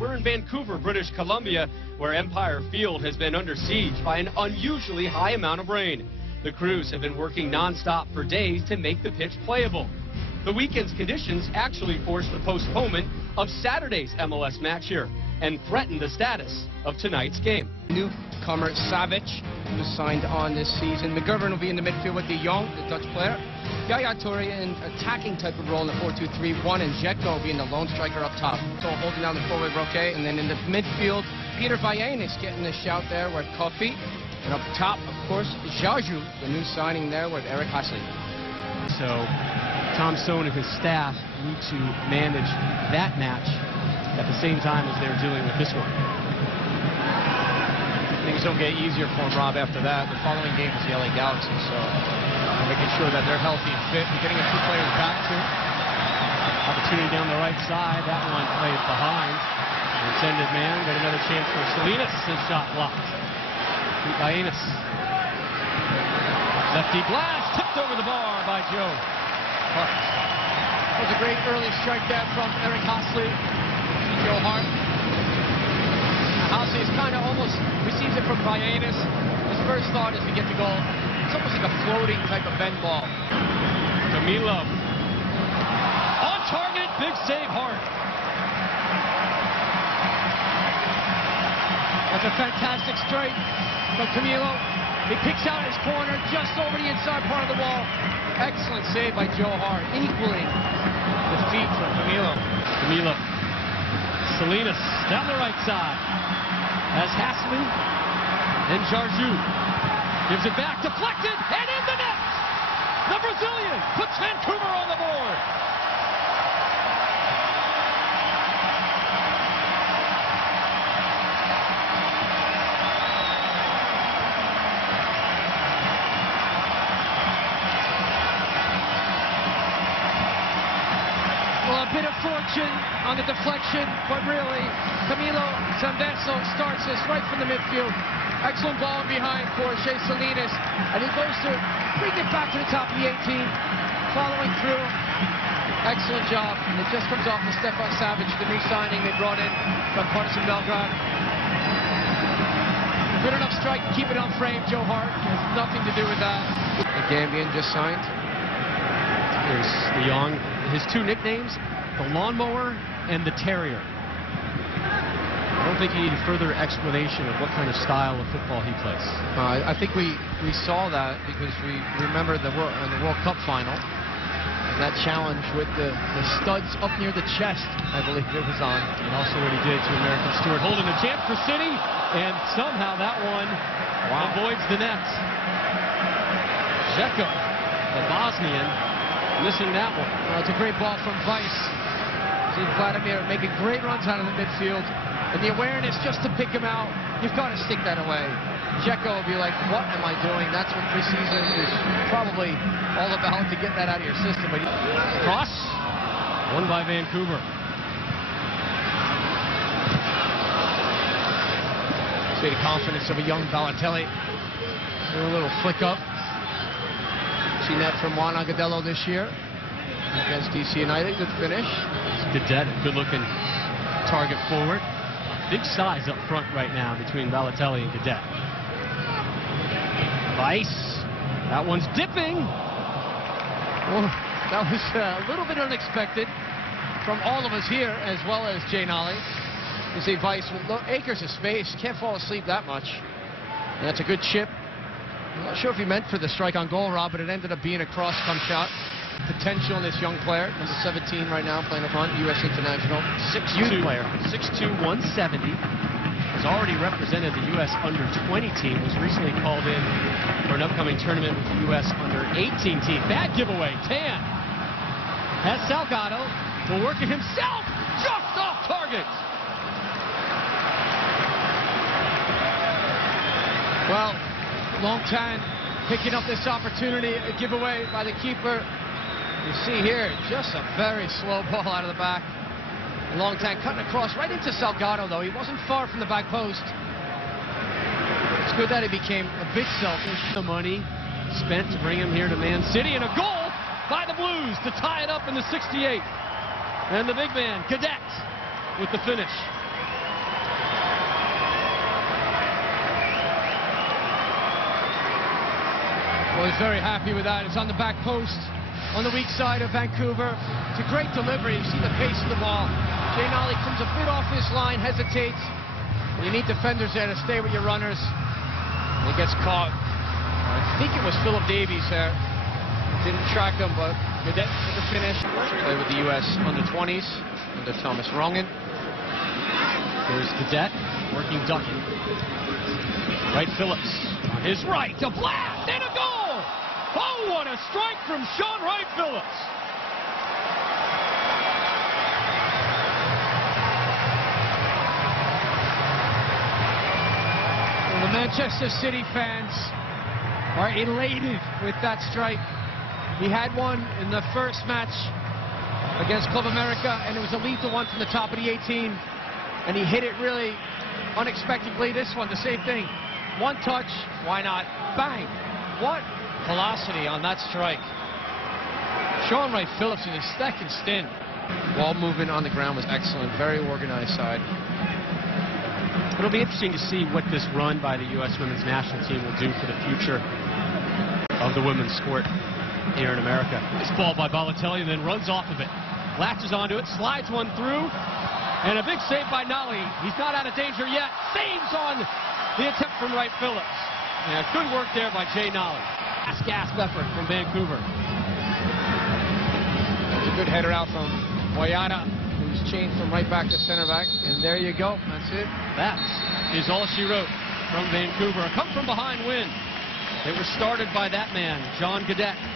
we're in Vancouver, British Columbia, where Empire Field has been under siege by an unusually high amount of rain. The crews have been working non-stop for days to make the pitch playable. The weekend's conditions actually forced the postponement of Saturday's MLS match here and threatened the status of tonight's game. Newcomer Savic was signed on this season. McGovern will be in the midfield with De Jong, the Dutch player. Yaya Toure in attacking type of role in the 4-2-3-1, and Dzeko being the lone striker up top. So holding down the forward Roque, and then in the midfield, Peter Vallanes getting a shout there with Kofi. And up top, of course, Jaju, the new signing there with Eric Hasley. So Tom Stone and his staff need to manage that match at the same time as they're dealing with this one. Things don't get easier for him, Rob, after that. The following game is the LA Galaxy, so making sure that they're healthy and fit. We're getting a few players back, too. Opportunity down the right side. That one played behind. Intended man, but another chance for Salinas. His shot blocked. Vallanes. Lefty blast, tipped over the bar by Joe Hart. That was a great early strike there from Eric Hasley. Joe Hart. Hasley is kind of almost receives it from Vallanes. His first thought is to get the goal. It's almost like a floating type of bend ball. Camilo. On target, big save, Hart. That's a fantastic strike from Camilo. He picks out his corner just over the inside part of the wall. Excellent save by Joe Hart, equaling the feat from Camilo. Camilo. Salinas down the right side. As Hasley and Jaju gives it back, deflected, and in the net! The Brazilian puts Vancouver on the board. Well, a bit of fortune on the deflection, but really, Camilo Sanvezzo starts this right from the midfield. Excellent ball behind for Shea Salinas, and he goes to bring it back to the top of the 18, following through. Excellent job. It just comes off of Stefan Savic, the new signing they brought in from Partizan Belgrade. Good enough strike to keep it on frame. Joe Hart has nothing to do with that. The Gambian just signed. There's De Jong. His two nicknames, the Lawnmower and the Terrier. I don't think you need further explanation of what kind of style of football he plays. I think we saw that because we remember in the World Cup final, that challenge with the studs up near the chest, I believe it was on. And also what he did to American Stewart, holding a chance for City, and somehow that one avoids the net. Dzeko, the Bosnian, missing that one. It's a great ball from Weiss. See Vladimir making great runs out of the midfield. And the awareness just to pick him out, you've got to stick that away. Dzeko will be like, what am I doing? That's what preseason is probably all about, to get that out of your system. But cross, won by Vancouver. See the confidence of a young Balotelli. Do a little flick up. Seen that from Juan Agudelo this year against DC United. Good finish. Guidetti, good-looking target forward. Big size up front right now between Balotelli and Guidetti. Weiss, that one's dipping. Well, that was a little bit unexpected from all of us here, as well as Jay Nolly. You see Weiss with acres of space, can't fall asleep that much. And that's a good chip. I'm not sure if he meant for the strike on goal, Rob, but it ended up being a cross-come shot. Potential in this young player, number 17 right now, playing up front, U.S. international. 6'2", 170. Has already represented the U.S. under-20 team. Was recently called in for an upcoming tournament with the U.S. under-18 team. Bad giveaway. Tan has Salgado. Will work it himself. Just off target. Well, Long Tan picking up this opportunity, a giveaway by the keeper. You see here, just a very slow ball out of the back. Long Tan cutting across right into Salgado, though. He wasn't far from the back post. It's good that he became a bit selfish. The money spent to bring him here to Man City, and a goal by the Blues to tie it up in the 68th. And the big man, Cadet, with the finish. Well, he's very happy with that. It's on the back post on the weak side of Vancouver. It's a great delivery. You see the pace of the ball. Jay Nolly comes a bit off his line, hesitates. You need defenders there to stay with your runners. And he gets caught. I think it was Philip Davies there. Didn't track him, but Guidetti with the finish. Play with the U.S. under-20s under Thomas Rongen. There's Guidetti working Ducky. Wright-Phillips on his right, a blast and a goal! Oh, what a strike from Shaun Wright-Phillips! Well, the Manchester City fans are elated with that strike. He had one in the first match against Club America, and it was a lethal one from the top of the 18, and he hit it really unexpectedly. This one, the same thing. One touch, why not? Bang! What velocity on that strike. Shaun Wright-Phillips in his second stint. Ball movement on the ground was excellent. Very organized side. It'll be interesting to see what this run by the U.S. women's national team will do for the future of the women's sport here in America. This ball by Balotelli and then runs off of it. Latches onto it, slides one through, and a big save by Nolly. He's not out of danger yet. Saves on the attempt from Wright-Phillips. Yeah, good work there by Jay Nolly. Gasp effort from Vancouver. It's a good header out from Boyana, who's changed from right back to center back. And there you go. That's it. That is all she wrote from Vancouver. A come from behind win. It was started by that man, John Guidetti.